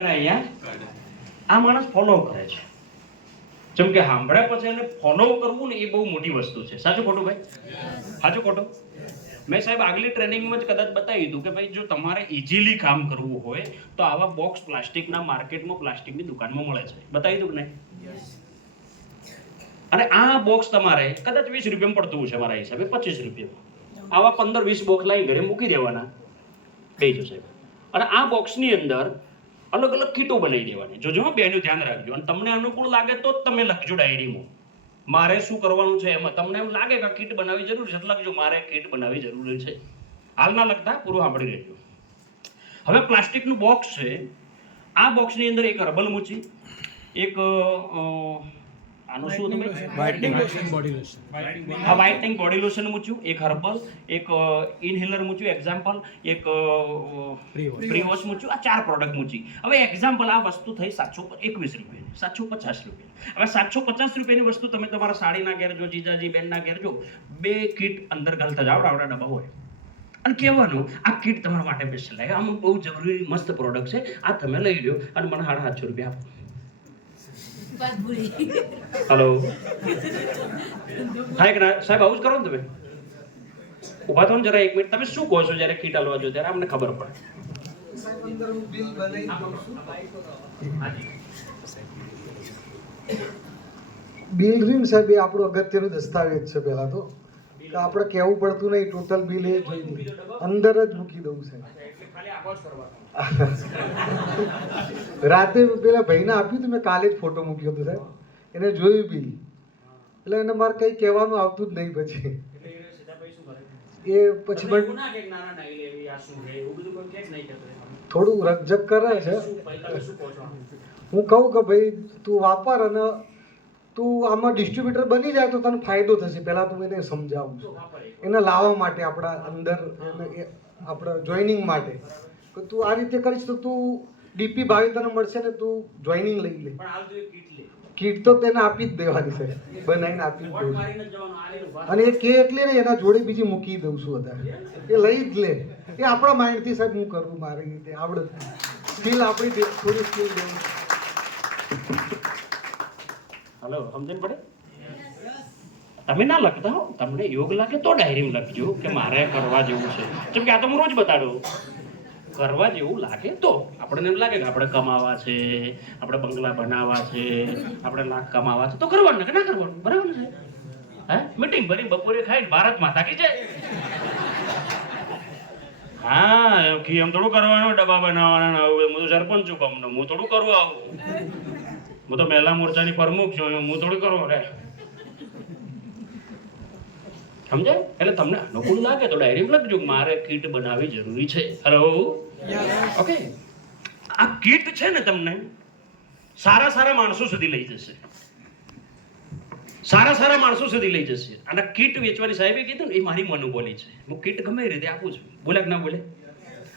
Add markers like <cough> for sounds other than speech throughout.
અહીંયા આ માણસ ફોલો કરે છે. જેમ કે સાંભળ્યા પછી એને ફોલો કરવું ને એ બહુ મોટી વસ્તુ છે. સાચું ખોટું ભાઈ? સાચું ખોટું? મેં સાહેબ આગલી ટ્રેનિંગમાં જ કદાચ બતાવી દીધું કે ભાઈ જો તમારે ઇઝીલી કામ કરવું હોય તો આવા બોક્સ પ્લાસ્ટિકના માર્કેટમાં પ્લાસ્ટિકની દુકાનમાં મળે છે. બતાવી દીધું કે નહીં? અને આ બોક્સ તમારે કદાચ વીસ રૂપિયામાં પડતું છે મારા હિસાબે, પચીસ રૂપિયામાં. આવા પંદર વીસ બોક્સ લાવી ઘરે મૂકી દેવાના. કહી જો સાહેબ. અને આ બોક્સની અંદર અલગ અલગ કીટો બનાવી દેવાની. જોજો હો, બેનું ધ્યાન રાખજો. અને તમને અનુકૂળ લાગે તો જ તમે લખજો ડાયરીમાં મારે શું કરવાનું છે એમાં? તમને એમ લાગે કે કીટ બનાવવી જરૂરી છે લખજો, મારે કીટ બનાવવી જરૂરી છે. હાલના લખતા, પૂરું સાંભળી લેજો. હવે પ્લાસ્ટિકનું બોક્સ છે. આ બોક્સની અંદર એક રબલ મૂચી એક આનું શું તમે વ્હાઇટનિંગ લોશન બોડી લોશન હા વ્હાઇટનિંગ બોડી લોશન મૂચ્યું એક હર્બલ એક ઇનહેલર મૂચ્યું એક્ઝામ્પલ એક પ્રી વોશ મૂચ્યું આ ચાર પ્રોડક્ટ મૂચી હવે એક્ઝામ્પલ આ વસ્તુ થઈ સાતસો એકવીસ રૂપિયાની સાતસો પચાસ રૂપિયા હવે સાતસો પચાસ રૂપિયાની વસ્તુ તમે તમારા સાડીના ઘેર જો જીજાજી બેનના ઘેર જો બે કીટ અંદર ઘાલતા જાઓ આવડા ડબ્બા હોય. અને કહેવાનું આ કીટ તમારા માટે બેસ્ટ લાગે આમ બહુ જરૂરી મસ્ત પ્રોડક્ટ છે આ તમે લઈ લો અને મને સાડા સાતસો રૂપિયા આપો. હલો હા એક ના સાહેબ આવું જ કરો ને તમે. ઊભા થો ને જરા એક મિનિટ તમે શું કહો છો જ્યારે કીટ હલવા જો ત્યારે અમને ખબર પડે. સાહેબ અંદર હું બિલ બનાવી દઉં છું બિલ રહ્યું ને સાહેબ એ આપણું અગત્યનું દસ્તાવેજ છે પહેલા તો. કે આપણે કહેવું પડતું નહીં ટોટલ બિલ એ જોઈ અંદર જ મૂકી દઉં સાહેબ. <laughs> રાતે પેલા ભાઈને આપ્યું હતું મેં કાલે જ ફોટો મૂક્યો હતો સાહેબ. એને જોયું બી એટલે એને મારે કંઈ કહેવાનું આવતું જ નહીં પછી. એ પછી પણ થોડું રકઝક કરે છે. હું કહું કે ભાઈ તું વાપર અને તું આમાં ડિસ્ટ્રીબ્યુટર બની જાય તો તને ફાયદો થશે. પહેલાં તું એને સમજાવું. એને લાવવા માટે આપણા અંદર આપણા જોઈનિંગ માટે. કે તું આ રીતે કરીશ તો તું ડીપી ભાવે તને મળશે ને તું જોઈનિંગ લઈ લે. કીટ તો તેને આપી જ દેવાની છે. બનાવીને આપી જ દઉં અને એ કે એટલે ને એના જોડે બીજી મૂકી દઉં છું વધારે. એ લઈ જ લે. એ આપણા માઇન્ડથી સાહેબ હું કરું મારી રીતે આવડત સ્કિલ આપણી થોડી સ્કિલ દેવું હલો સમજણ પડે? તમે ના લખતા હો. તમને યોગ લાગે તો ડાયરીમાં લખજો કે મારે કરવા જેવું છે. જેમ કે આ તો હું રોજ બતાડું. કરવા જેવું લાગે તો. આપણને એમ લાગે કે આપણે કમાવા છે, આપણે બંગલા બનાવવા છે, આપણે લાખ કમાવા છે. તો કરવાનું કે ના કરવાનું? બરાબર છે? હે? મીટિંગ ભરી બપોરે ખાઈને ભારત માતા કી જાય. હા, કે એમ થોડું કરવાનું ડબ્બા બનાવવાના આવું હું તો સરપંચ છું ગામનો હું થોડું કરવું આવું. હું તો મહિલા મોરચાની પ્રમુખ છું, હું થોડું કરવો રે. સમજાય? એટલે તમને અનુકૂળ લાગે તો ડાયરી લખજો મારે કીટ બનાવવી જરૂરી છે. હલો ઓકે આ કીટ છે ને તમને સારા સારા માણસો સુધી લઈ જશે. સારા સારા માણસો સુધી લઈ જશે. અને કીટ વેચવાની સાહેબે કીધું ને એ મારી મનોબોલી છે. હું કીટ ગમે રીતે આપું છું. બોલે કે ના બોલે?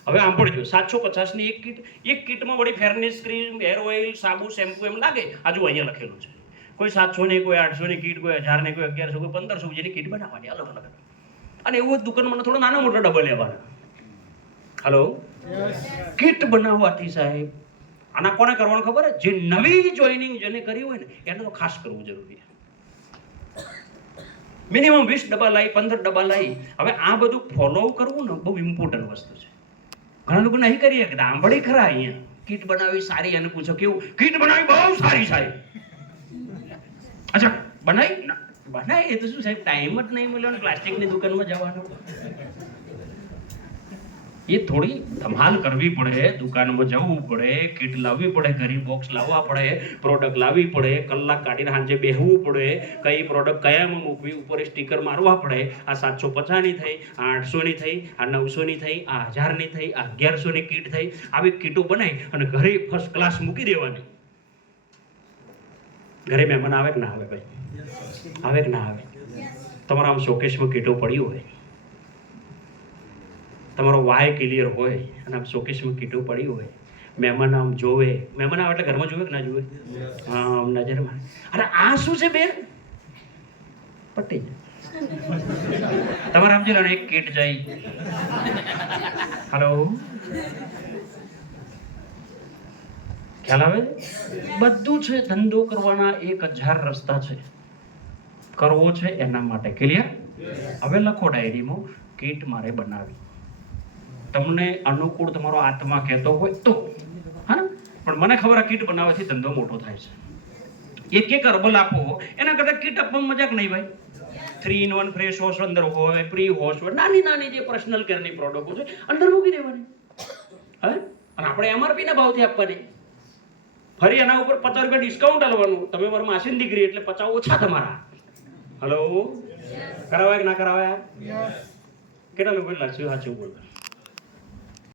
હવે આમ પડજો સાતસો પચાસની એક કીટ એક કીટમાં વળી ફેરનેસ ક્રીમ હેર ઓઇલ સાબુ શેમ્પુ એમ લાગે. આજુ અહીંયા લખેલું છે. કોઈ સાતસો ની કોઈ આઠસો ની કીટ કોઈ હજારની કોઈ અગિયારસો કોઈ પંદરસો જેની કીટ બનાવવાની અલગ અલગ. અને એવું દુકાનમાં થોડો નાનો મોટો ડબ્બો લેવાનો. હલો કીટ બનાવવાથી સાહેબ આના કોને કરવાનું ખબર? જે નવી જોઈનિંગ જેને કરી હોય ને એને તો ખાસ કરવું જરૂરી છે. મિનિમમ વીસ ડબ્બા લાવી પંદર ડબ્બા લાવી હવે આ બધું ફોલો કરવું ને બહુ ઇમ્પોર્ટન્ટ વસ્તુ છે. ઘણા લોકો નહીં કરી શકતા આંભળી ખરા અહીંયા. કીટ બનાવી સારી. અને પૂછો કેવું? કીટ બનાવી બહુ સારી સાહેબ. અચ્છા, બનાવી? બનાવી? એ તો શું સાહેબ ટાઈમ જ નહીં મળ્યો પ્લાસ્ટિકની દુકાનમાં જવાનો. એ થોડી ધમાલ કરવી પડે, દુકાનમાં જવું પડે કીટ લાવવી પડે, ઘરે બોક્સ લાવવા પડે પ્રોડક્ટ લાવવી પડે, કલાક કાઢીને સાંજે બેહવું પડે, કઈ પ્રોડક્ટ કયામાં મૂકવી, ઉપર સ્ટીકર મારવા પડે, આ સાતસો પચાસની થઈ, આ આઠસોની થઈ, આ નવસોની થઈ, આ હજારની થઈ, આ અગિયારસોની કીટ થઈ, આવી કીટો બનાવી અને ઘરે ફર્સ્ટ ક્લાસ મૂકી દેવાની. ઘરે મહેમાન આવે કે ના આવે ભાઈ? આવે કે ના આવે? તમારા આમ શોકેશમાં કીટો પડ્યું હોય. તમારો વાય ક્લિયર હોય અને આમ શોકેશમાં કીટો પડ્યું હોય. મહેમાન આમ જોવે. મહેમાન આવે એટલે ઘરમાં જોવે કે ના જોવે? હા, આમ નજરમાં. અરે આ શું છે બેન? પટી જાય તમારે સમજી લો એક કીટ જાય હલો ખ્યાલ આવે બધું છે, ધંધો કરવાના એક હજાર રસ્તા છે. કરવો છે એના માટે. ક્લિયર હવે લખો ડાયરીમાં કીટ મારે બનાવી. તમને અનુકૂળ તમારો આત્મા કહેતો હોય તો. હા પણ મને ખબર આ કીટ બનાવવાથી ધંધો મોટો થાય છે. એક એક હર્બલ આપો એના કરતાં કીટ આપવામાં મજાક નહીં ભાઈ. Three in one fresh wash અંદર હોય પ્રી વોશ હોય. નાની નાની જે પર્સનલ કેરની પ્રોડક્ટો છે, અંદર મૂકી દેવાની. હવે અને આપણે એમઆરપી ના ભાવથી આપવાની. ફરી એના ઉપર પચાસ રૂપિયા ડિસ્કાઉન્ટ આલવાનું. તમે મારા માસીની દીકરી એટલે પચાસ ઓછા તમારા. હલો કરાવાય કે ના કરાવાય? કેટલા લોકો સાચું સાચું બોલ.